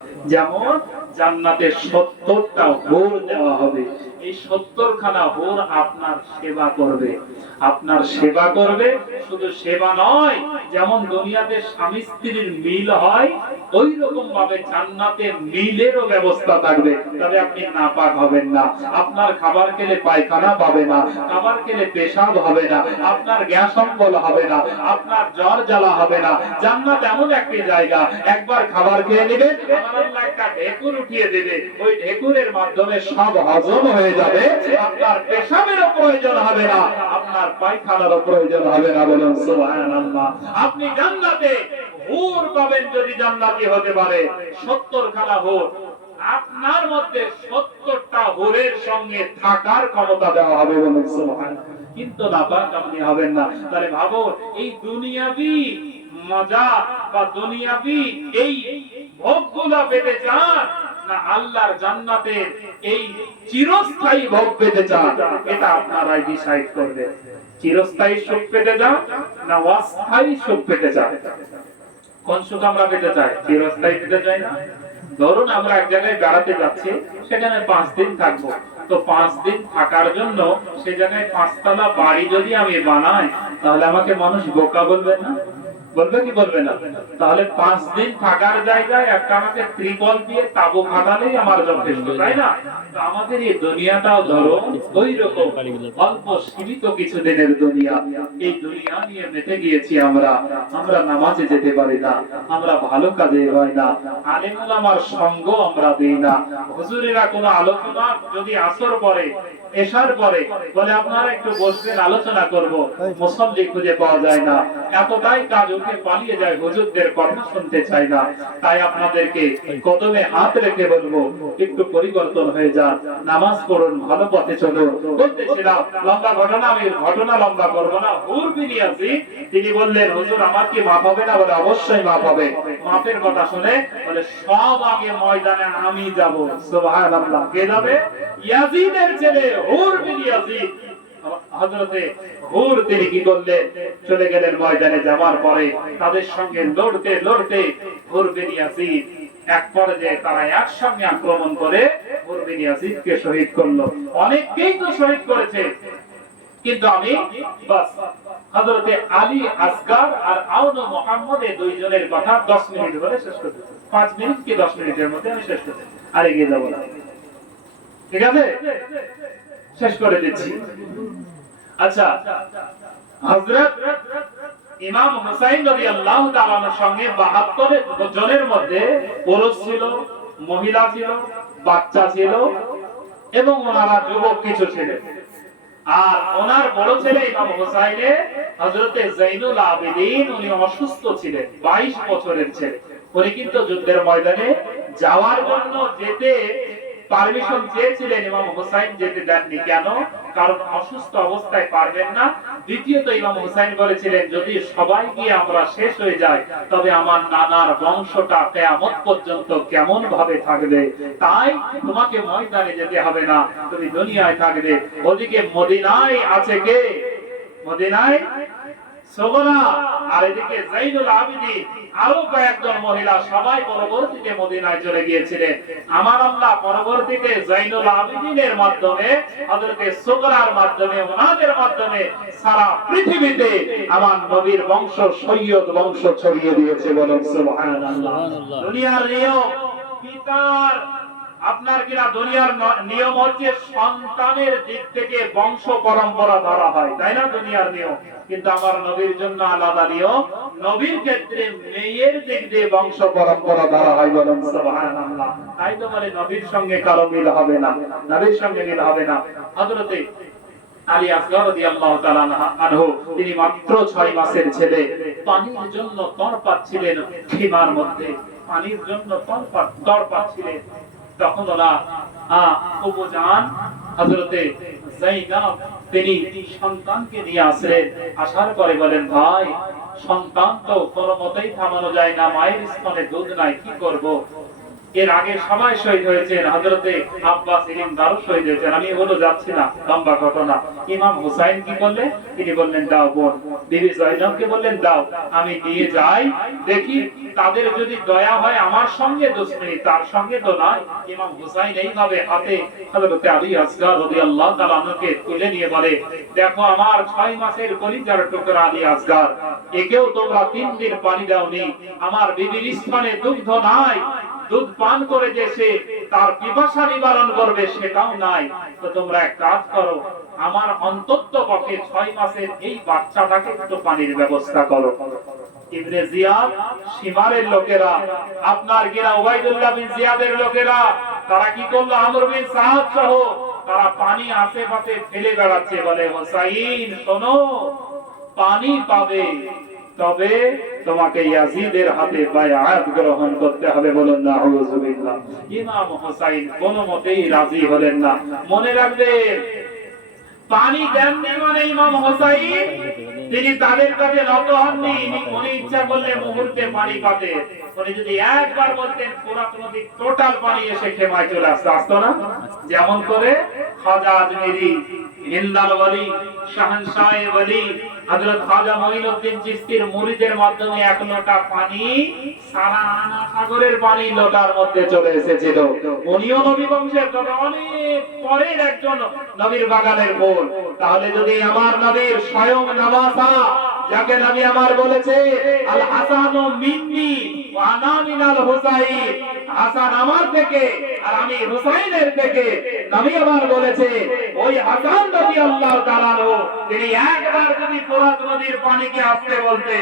যেমন জান্নাতে 70টা হুর দেওয়া হবে, এই 70 খানা হুর আপনার সেবা করবে, আপনার সেবা করবে। শুধু সেবা নয়, যেমন দুনিয়াতে স্বামী স্ত্রীর মিল হয় ওই রকম ভাবে জান্নাতে মিলেরও ব্যবস্থা থাকবে। তবে আপনি নাপাক হবেন না, আপনার খাবার খেলে পায়খানা পাবে না, খাবার খেলে পেশাব হবে না, আপনার গ্যাস অম্বল হবে না, আপনার জ্বর জ্বালা হবে না। জান্নাত এমন একটি জায়গা, একবার খাবার খেয়ে নেবে, আমার আল্লাহ একটা ঢেকুর উঠিয়ে দেবে, ওই ঢেকুরের মাধ্যমে সব হজম হয়ে যাবে, আপনার পেশাবেরও প্রয়োজন হবে না, আপনার পায়খানারও প্রয়োজন হবে না। বলুন সুবহানাল্লাহ। আপনি জান্নাতে হুর পাবেন, যদি জান্নাতি হতে পারে 70 খানা হুর, আপনার মধ্যে 70টা হুরের সঙ্গে থাকার ক্ষমতা দেওয়া হবে। বলুন সুবহানাল্লাহ। কিন্তু নাপাক আপনি হবেন না। তাহলে ভাবুন, এই দুনিয়াবি মজা বা দুনিয়াবি এই ভোগগুলো পেতে চান, না আল্লাহর জান্নাতের এই চিরস্থায়ী ভোগ পেতে চান? এটা আপনারাই ডিসাইড করবেন। চিরস্থায়ী সুখ পেতে চান না অস্থায়ী সুখ পেতে চান? কোন সুখ আমরা পেতে চাই? চিরস্থায়ী পেতে চাই না? ধরুন আমরা এক জায়গায় বেড়াতে যাচ্ছি, সেখানে 5 দিন থাকবো, তো 5 দিন থাকার জন্য সে জায়গায় 5তলা বাড়ি যদি আমি বানাই, তাহলে আমাকে মানুষ বোকা বলবে না? বলবে কি বলবে না? তাহলে 5 দিন থাকার জায়গায় একটা আমাকে ত্রিপল দিয়ে তাবু খাটালেই আমার যথেষ্ট, তাই না? তো আমাদের এই দুনিয়াটাও ধরো ওই রকম অল্প সীমিত কিছু দিনের দুনিয়া। এই দুনিয়া নিয়ে মেতে গিয়েছি আমরা। আমরা নামাজে যেতে পারি না, আমরা ভালো কাজে হয় না, আলেম ওলামার সঙ্গ আমরা দেই না। হুজুরেরা কোনো আলোচনা যদি আসর পরে, এশার পরে বলে আপনারা একটু বসবেন, আলোচনা করব, মুসল্লি খুঁজে পাওয়া যায় না, এতটাই কাজ উঠে পালিয়ে যায়, হুজুরদের কথা শুনতে চাই না। তাই আপনাদেরকে কদমে হাত রেখে বলবো, একটু পরিবর্তন হয়ে যান, নামাজ পড়ুন, ভালো পথে চলুন। বলতেছিলাম লম্বা ঘটনা, আমি ঘটনা লম্বা করব না। হুর বিনিয়াসি তিনি বললেন, হুজুর আমার কি মাফ হবে না? বলে অবশ্যই মাফ হবে। মাফের কথা শুনে বলে সব আগে ময়দানে আমি যাব। সুবহানাল্লাহ। কে যাবে? ইয়াজিদের ছেলে হুর বিন ইয়াজিদ। হযরতে হুর তিনি কি করলেন? চলে গেলেন ময়দানে। যাওয়ার পরে তাদের সঙ্গে লড়তে লড়তে হুর বিন ইয়াজিদ এক পর্যায়ে তারা একসঙ্গে আক্রমণ করে হুর বিন ইয়াজিদকে শহীদ করলো। অনেককেই তো শহীদ করেছে, কিন্তু আমি বাস হযরতে আলী আসগার আর আউন মুহাম্মদ এই দুইজনের কথা 10 মিনিট ধরে শেষ করতে, 5 মিনিট কি 10 মিনিটের মধ্যে আমি শেষ করতে, আর এগিয়ে যাব না। ঠিক আছে, শেষ করে দিচ্ছি। আচ্ছা, হযরত ইমাম হুসাইন রাদিয়াল্লাহু তাআলার সঙ্গে 72 জনের মধ্যে পুরুষ ছিল, মহিলা ছিল, বাচ্চা ছিল এবং ওনারা যুবক কিছু ছিলেন। আর ওনার বড় ছেলে ইমাম হুসাইনে হযরতে যাইনুল আবেদিন, উনি অসুস্থ ছিলেন, 22 বছরের ছেলে। উনি কিন্তু যুদ্ধের ময়দানে যাওয়ার জন্য যেতে পারমিশন চেয়েছিলেন, ইমাম হুসাইন যেতে দেননি। কেন? কারণ অসুস্থ অবস্থায় পারবেন না। দ্বিতীয়ত ইমাম হুসাইন বলেছিলেন, যদি সবাই গিয়ে আমরা শেষ হয়ে যাই, তবে আমার নানার বংশটা কিয়ামত পর্যন্ত কেমন ভাবে থাকবে। তাই তোমাকে ময়দানে যেতে হবে না, তুমি দুনিয়ায় থাকবে। ওদিকে মদিনায় আছে কে? মদিনায় সুগরা, আর এদিকে যাইনুল আবেদিন, আরো কয়েকজন মহিলা, সবাই পরবর্তীতে মদিনায় চলে গিয়েছিলেন। আমার আল্লাহ পরবর্তীতে যাইনুল আবেদিনের মাধ্যমে, হযরতে সুগরার মাধ্যমে, ওনাদের মাধ্যমে সারা পৃথিবীতে আমার নবীর বংশ, সৈয়দ বংশ ছড়িয়ে দিয়েছে। বলুন সুবহানাল্লাহ। দুনিয়ার নিয়ম পিতার, আপনার কিনা দুনিয়ার নিয়ম হচ্ছে সন্তানের দিক থেকে বংশ পরম্পরা ধরা হয়, তাই না? দুনিয়ার নিয়ম। কিন্তু আমার নবীর জন্য আলাদা নিয়ম, নবীর ক্ষেত্রে মেয়ের দিক দিয়ে বংশ পরম্পরা ধরা হয়। বলুন সুবহানাল্লাহ। তাই তো বলে নবীর সঙ্গে কারো মিল হবে না, নবীর সঙ্গে মিল হবে না। হযরতে আলী আসগর রাদিয়াল্লাহু তাআলা আনহু, তিনি মাত্র 6 মাসের ছেলে, পানির জন্য তড়পাচ্ছিলেন খিমার মধ্যে, পানির জন্য তড়পাচ্ছিলেন। তখন ওরা উপজান হযরতে যায়েনব তিনি সন্তানকে নিয়ে আসলেন। আসার পরে বলেন, ভাই সন্তান তো কোনো মতেই থামানো যায় না, মায়ের স্তনে দুধ নাই, কি করব? এর আগে সবাই শহীদ হয়েছেন, হযরতে আব্বাস ইলমদারও শহীদ হয়েছেন। আমি হলো যাচ্ছি না, লম্বা ঘটনা। ইমাম হুসাইন কি করলেন? তিনি বললেন দাও বোন। বিবি জয়নবকে বললেন দাও, আমি নিয়ে যাই, দেখি তাদের যদি দয়া হয় আমার সঙ্গে দুশ্মনী, তার সঙ্গে তো নয়। ইমাম হুসাইন এইভাবে হাতে হযরতে আলী আসগর রাদিয়াল্লাহু তাআলা আনহুকে তুলে নিয়ে বলে, দেখো আমার 6 মাসের কলিজার টুকরা আলী আসগর, একেও তোমরা 3 দিন পানি দাওনি, আমার বিবির স্তনে দুগ্ধ নাই, দুধ পান করে যে সে তার পিপাসা নিবারণ করবে সেটাও নাই, তো তোমরা এক কাজ করো, আমার অন্তত পক্ষে 6 মাসের এই বাচ্চাটাকে একটু পানির ব্যবস্থা করো। ইবনে জিয়াদ শিমারের লোকেরা, আপনার গিরা উবাইদুল্লাহ বিন জিয়াদের লোকেরা, তারা কি করলো? আমর বিন সাদ সহ তারা পানি আশেপাশে ফেলে বেড়াচ্ছে, বলে হুসাইন শোনো, পানি পাবে, তবে তোমাকে ইয়াজিদের হাতে বায়াত গ্রহণ করতে হবে। বলুন নাউযুবিল্লাহ। ইমাম হুসাইন কোনো মতেই রাজি হলেন না। মনে রাখবেন, পানি দেননি মানে ইমাম হুসাইন তিনি তাদের কাছে নত হননি। উনি ইচ্ছা করলে মুহূর্তে পানি পাবে। উনি যদি একবার বলতেন ফোরাত নদী টোটাল পানি এসে খেমায় চলে আসতো, আসতো না? যেমন করে খাজা আজমিরি, হিন্দাল ওয়ালি, শাহনশাহ ওয়ালি, হযরত খাজা মঈনুদ্দিন চিশতির মুরিদের মাধ্যমে 1 লোটা পানি সারা আনা সাগরের পানি লোটার মধ্যে চলে এসেছিল। উনিও নবী বংশের, তবে অনেক পরের একজন নবীর বাগানের ফুল। তাহলে যদি আমার নবীর স্বয়ং নওয়াসা, যাকে নবী আমার বলেছে আল হাসানু মিন্নি ওয়া আনা মিনাল হুসাইন, হাসান আমার থেকে আর আমি হুসাইনের থেকে, নবী আমার বলেছে ওই হাসান রাদিয়াল্লাহু তাআলা তিনি একবার যদি ফোরাত নদীর পানিকে আসতে বলতে,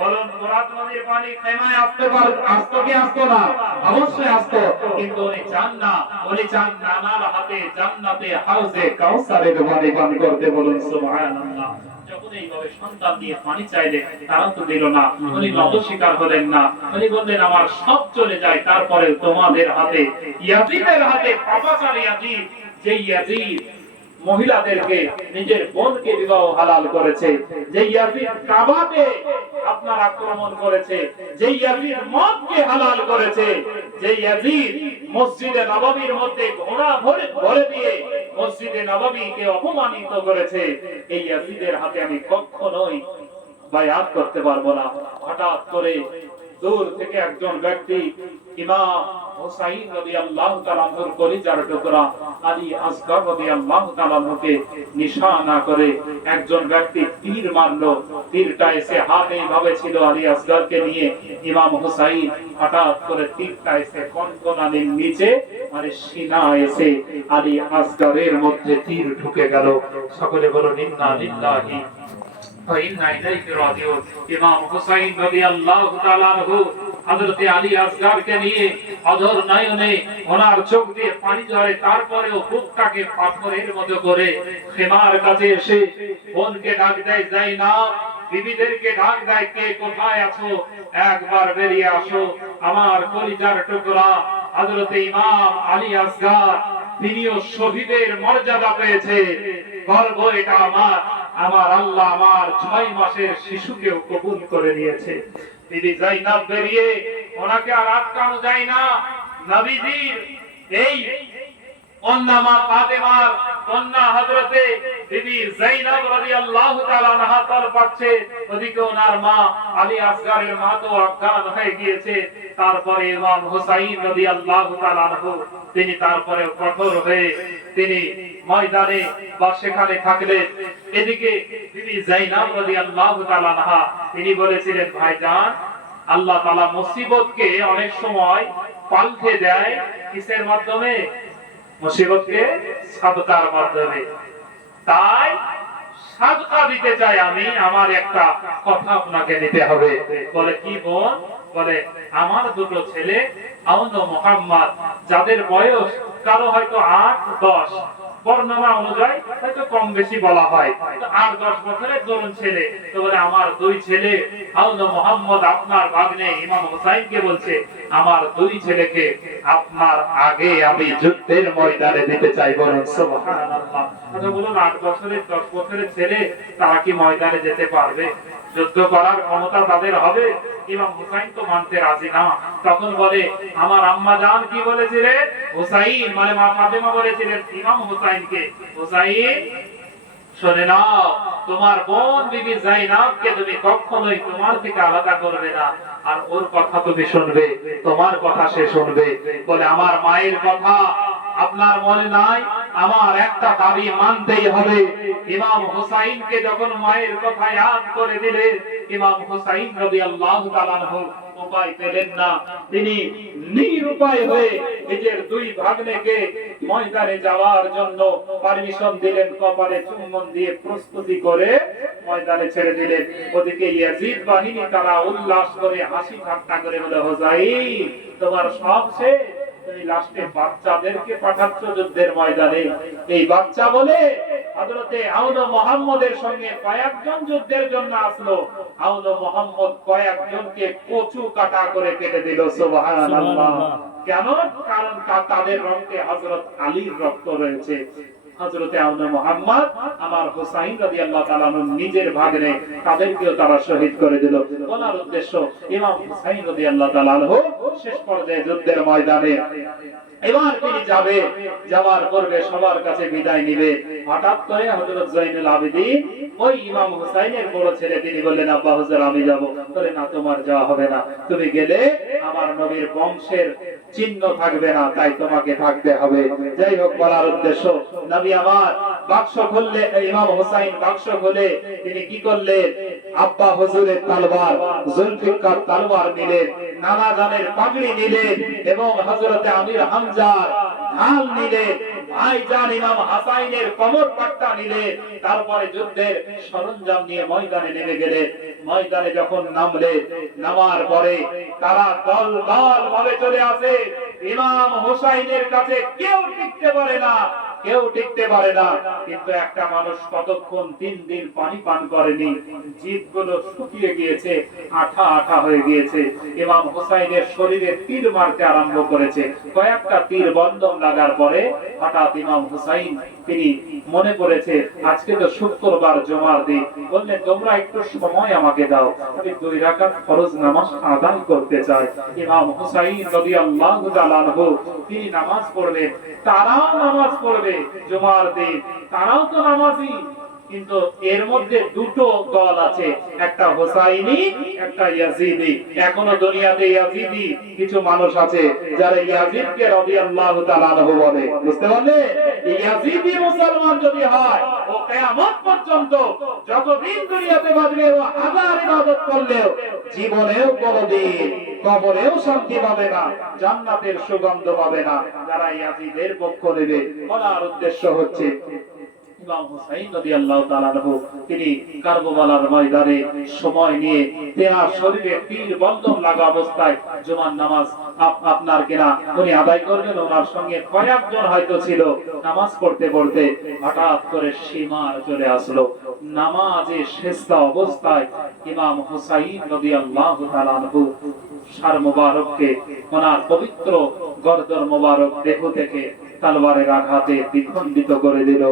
বলুন ফোরাত নদীর পানি খেমায় আসতে আসতো কি আসতো না? অবশ্যই আসতো। কিন্তু উনি চান না, উনি চান নানার হাতে জান্নাতে হাউজে কাউসারের পানি পান করতে। বলুন সুবহানাল্লাহ। যখন এইভাবে সন্তান দিয়ে পানি চাইলে তারা তো দিল না, উনি নত স্বীকার হলেন না। উনি বললেন আমার সব চলে যায়, তারপরে তোমাদের হাতে, ইয়াজিদের হাতে, পাপাচারী ইয়াজিদ, যে ইয়াজিদ মহিলাদেরকে নিজের বোনকে বিবাহ হালাল করেছে, যে ইয়াজিদ কাবাতে আপনার আক্রমণ করেছে, যে ইয়াজিদ মদকে হালাল করেছে, যে ইয়াজিদ মসজিদে নববীর মধ্যে ঘোড়া ভরে দিয়ে মসজিদে নববীকে অপমানিত করেছে, এই ইয়াজিদের হাতে আমি কখনোই বায়াত করতে পারবো না। হঠাৎ করে দূর থেকে একজন ব্যক্তি ইমাম হুসাইন রাদিয়াল্লাহু তাআলা আনহুর কলিজার টুকরা আলী আসগর রাদিয়াল্লাহু তাআলা আনহুকে নিশানা করে একজন ব্যক্তি তীর মারলো। তীরটা এসে হাতে এইভাবে ছিল আলী আসগরকে নিয়ে, ইমাম হুসাইন হঠাৎ করে তীরটা এসে কনকনানির নিচে মানে সিনা এসে আলী আসগরের মধ্যে তীর ঢুকে গেল। সকলে বলুন ইন্না লিল্লাহি ওয়া ইন্না ইলাইহি রাজিউন। ইমাম হুসাইন রাদিয়াল্লাহু তাআলা আনহু হযরত আলী আসগরকে নিয়ে অধর নয়নে ওনার চোখ দিয়ে পানি ঝরে, তারপরেও বুকটাকে পাথরের মতো করে খেমার কাছে এসে বোনকে ডাক দেয়, যাই না বিবিদেরকে ডাক দেয়, কে কোথায় আছো, একবার বেরিয়ে আসো। আমার কলিজার টুকরা হযরত ইমাম আলী আসগর, তিনিও শহীদের মর্যাদা পেয়েছে। গর্ব এটা আমার, আমার আল্লাহ আমার 6 মাসের শিশুকেও কবুল করে নিয়েছে। বিবি যায়নাব বেরিয়ে, ওনাকে আর আটকানো যায় না। নবীজির এই কন্যা মা ফাতেমার কন্যা হযরতে বিবি যায়নাব রাদিয়াল্লাহু তাআলা আনহা তল পাচ্ছে, ওদিকে ওনার মা আলী আসগরের মা তো অজ্ঞান হয়ে গিয়েছে। তারপরে ইমাম হুসাইন রাদিয়াল্লাহু তাআলা আনহু তিনি তারপরে কঠোর হয়ে তিনি ময়দানে বা সেখানে থাকলেন। এদিকে বিবি যায়নাব রাদিয়াল্লাহু তাআলা আনহা তিনি বলেছিলেন, ভাইজান আল্লাহ তাআলা মুসিবতকে অনেক সময় পাল্টে দেয় কিসের মাধ্যমে? মুসিবতকে সাদকার মাধ্যমে। তাই সাদকা দিতে চাই আমি, আমার একটা কথা আপনাকে নিতে হবে। বলে কি বোন? বলে আমার 2টো ছেলে আউন ও মুহাম্মদ, যাদের বয়স কারো হয়তো 8-10, বর্ণনা অনুযায়ী হয়তো কম বেশি বলা হয়, 8-10 বছরের তরুণ ছেলে। তো বলে আমার 2 ছেলে আউন ও মুহাম্মদ আপনার ভাগ্নে ইমাম হুসাইনকে বলছে, আমার 2 ছেলেকে আপনার আগে আমি যুদ্ধের ময়দানে দিতে চাই। বলুন সুবহানাল্লাহ। আচ্ছা বলুন 8 বছরের 10 বছরের ছেলে তারা কি ময়দানে যেতে পারবে? যুদ্ধ করার ক্ষমতা তাদের হবে? ইমাম হুসাইন তো মানতে রাজি না। তখন বলে, আমার আম্মা জান কি বলেছিলেন? হুসাইন মানে মা ফাতেমা বলেছিলেন ইমাম হুসাইনকে, হুসাইন শুনে নাও, তোমার বোন বিবি জাইনাবকে তুমি কখনোই তোমার থেকে আলাদা করবে না, আর ওর কথা তুমি শুনবে, তোমার কথা সে শুনবে। বলে, আমার মায়ের কথা আপনার মনে নাই? আমার একটা দাবি মানতেই হবে। ইমাম হুসাইনকে যখন মায়ের কথা ইয়াদ করে দিলে, ইমাম হুসাইন রাদিয়াল্লাহু তাআলা আনহু উপায় পেলেন না। তিনি নিরুপায় হয়ে নিজের দুই ভাগ্নেকে ময়দানে যাওয়ার জন্য পারমিশন দিলেন, কপালে চুম্বন দিয়ে প্রস্তুতি করে ময়দানে ছেড়ে দিলেন। ওদিকে ইয়াজিদ বাহিনী তারা উল্লাস করে হাসি ঠাট্টা করে বলে, হুসাইন তোমার সব শেষ, তুমি লাস্টে বাচ্চাদেরকে পাঠাচ্ছ যুদ্ধের ময়দানে। এই বাচ্চা বলে হযরতে আউন মুহাম্মদের সঙ্গে কয়েকজন যুদ্ধের জন্য আসলো, আউন মুহাম্মদ কয়েকজনকে কচু কাটা করে কেটে দিল। সুবহানাল্লাহ। কেন? কারণ তাদের রক্তে হযরত আলীর রক্ত রয়েছে। হযরতে আউন মুহাম্মদ আমার হুসাইন রাদিয়াল্লাহু তাআলা নিজের ভাগ্নে, তাদেরকেও তারা শহীদ করে দিল। বলার উদ্দেশ্য, ইমাম হুসাইন রাদিয়াল্লাহু তাআলা শেষ পর্যায়ে যুদ্ধের ময়দানে এবার তিনি যাবে, যাওয়ার পূর্বে সবার কাছে বিদায় নিবে। হঠাৎ করে হযরত জয়নুল আবেদিন ওই ইমাম হুসাইনের বড় ছেলে, তিনি বললেন, আব্বা হুজুর আমি যাব। বলে, না তোমার যাওয়া হবে না, তুমি গেলে আমার নবীর বংশের চিহ্ন থাকবে না, তাই তোমাকে থাকতে হবে। যাই হোক, বলার উদ্দেশ্য, নবী আমার বাক্স খুললে, ইমাম হুসাইন বাক্স খুলে তিনি কি করলেন? আব্বা হুজুরের তলোয়ার, জুলফিকার তলোয়ার নিলেন, নানা জানের পাগড়ি নিলেন এবং হযরতে আমির হামজার ঢাল নিলেন, ভাইজান ইমাম হাসাইনের কমর পাট্টা নিলেন। তারপরে যুদ্ধের সরঞ্জাম নিয়ে ময়দানে নেমে গেলেন। ময়দানে যখন নামলে, নামার পরে তারা দল দল ভাবে চলে আসে। ইমাম হুসাইনের কাছে কেউ টিকতে পারে না, কেউ টিকতে পারে না। কিন্তু একটা মানুষ কতক্ষণ 3 দিন পানি পান করেনি, জিভগুলো শুকিয়ে গিয়েছে, আঠা আঠা হয়ে গিয়েছে। ইমাম হুসাইনের শরীরে তীর মারতে আরম্ভ করেছে। কয়েকটা তীর বন্ধন লাগার পরে হঠাৎ ইমাম হুসাইন তিনি মনে পড়েছে, আজকে তো শুক্রবার জুমার দিন। বললেন, তোমরা একটু সময় আমাকে দাও, আমি 2 রাকাত ফরজ নামাজ আদায় করতে চাই। ইমাম হুসাইন রাদিয়াল্লাহু তাআলা আনহু তিনি নামাজ পড়লেন। তারাও নামাজ পড়বে জুমার দিন, তারাও তো নামাজি, কিন্তু এর মধ্যে দুটো দল আছে, একটা হুসাইনি, একটা ইয়াজিদি। এখনো দুনিয়াতে ইয়াজিদি কিছু মানুষ আছে যারা ইয়াজিদকে রাদিয়াল্লাহু তাআলা আনহু বলে। বুঝতে পারলে? ইয়াজিদি মুসলমান যদি হয়, ও কিয়ামত পর্যন্ত যতদিন দুনিয়াতে বাঁচবে, ও হাজার ইবাদত করলেও জীবনেও কোনদিন কবরেও শান্তি পাবে না, জান্নাতের সুগন্ধ পাবে না। যারা ইয়াজিদের পক্ষ নেবে। বলার উদ্দেশ্য হচ্ছে, ইমাম হুসাইন রাদিয়াল্লাহু তাআলা আনহু তিনি কারবালার ময়দানে সময় নিয়ে তেনার শরীরে তীর বন্ধন লাগা অবস্থায় জুমার নামাজ আপনার কিনা উনি আদায় করবেন। ওনার সঙ্গে কয়েকজন হয়তো ছিল। নামাজ পড়তে পড়তে হঠাৎ করে সীমার চলে আসলো। নামাজে শেষদা অবস্থায় ইমাম হুসাইন রাদিয়াল্লাহু তাআলা আনহু সার মুবারককে ওনার পবিত্র গর্দন মুবারক দেহ থেকে তলোয়ারের আঘাতে দ্বিখণ্ডিত করে দিল।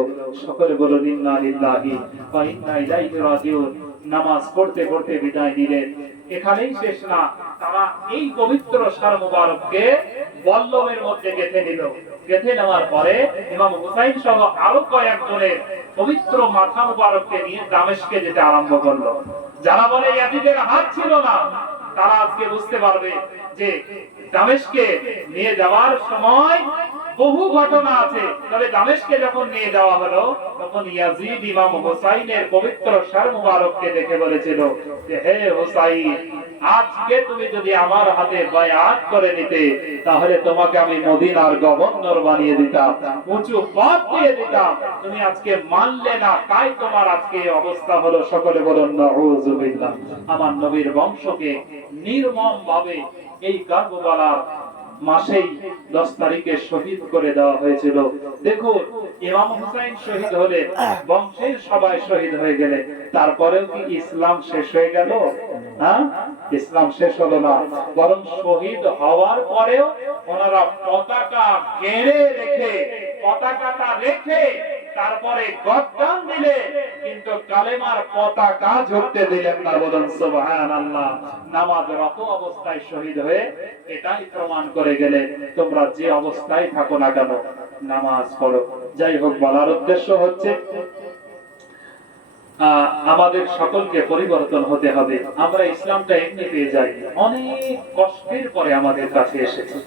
সকলে বলুন, ইন্না লিল্লাহি ওয়া ইন্না ইলাইহি রাজিউন। নামাজ পড়তে পড়তে বিদায় নিলেন। এখানেই শেষ না, তারা এই পবিত্র সার মুবারককে বল্লমের মধ্যে গেঁথে নিল। গেঁথে নেওয়ার পরে ইমাম হুসাইন সহ আরো কয়েকজনের পবিত্র মাথা মুবারককে নিয়ে দামেস্কে যেতে আরম্ভ করলো। যারা বলে ইয়াজিদের হাত ছিল না, তারা আজকে বুঝতে পারবে যে দামেস্কে নিয়ে যাওয়ার সময় বহু ঘটনা আছে। তবে দামেস্কে যখন নিয়ে যাওয়া হলো, তখন ইয়াজিদ ইমাম হুসাইনের পবিত্র সার মুবারককে দেখে বলেছিল যে, হে হুসাইন, আজকে তুমি যদি আমার হাতে বায়াত করে নিতে, তাহলে তোমাকে আমি মদিনার গভর্নর বানিয়ে দিতাম, উঁচু পদ দিয়ে দিতাম। তুমি আজকে মানলে না, তাই তোমার আজকে এই অবস্থা হলো। সকলে বলুন নাউযুবিল্লাহ। আমার নবীর বংশকে নির্মম ভাবে এই কারবালার মাসেই 10 তারিখে শহীদ করে দেওয়া হয়েছিল। দেখুন, ইমাম হুসাইন শহীদ হলে বংশের সবাই শহীদ হয়ে গেলে, তারপরেও কি ইসলাম শেষ হয়ে গেল? হ্যাঁ, ইসলাম শেষ হলো না, বরং শহীদ হওয়ার পরেও ওনারা পতাকা গেড়ে রেখে, পতাকাটা রেখে তারপরে গর্দান দিলে কিন্তু কালেমার পতাকা ঝুঁকতে দিলেন না। বলুন সুবহানাল্লাহ। নামাজরত অবস্থায় শহীদ হয়ে এটাই প্রমাণ করে গেলেন তোমরা যে অবস্থায় থাকো না কেন নামাজ পড়ো। যাই হোক, বলার উদ্দেশ্য হচ্ছে আমাদের সকলকে পরিবর্তন হতে হবে। আমরা ইসলামটা এমনি পেয়ে যাই, অনেক কষ্টের পরে আমাদের কাছে এসেছে।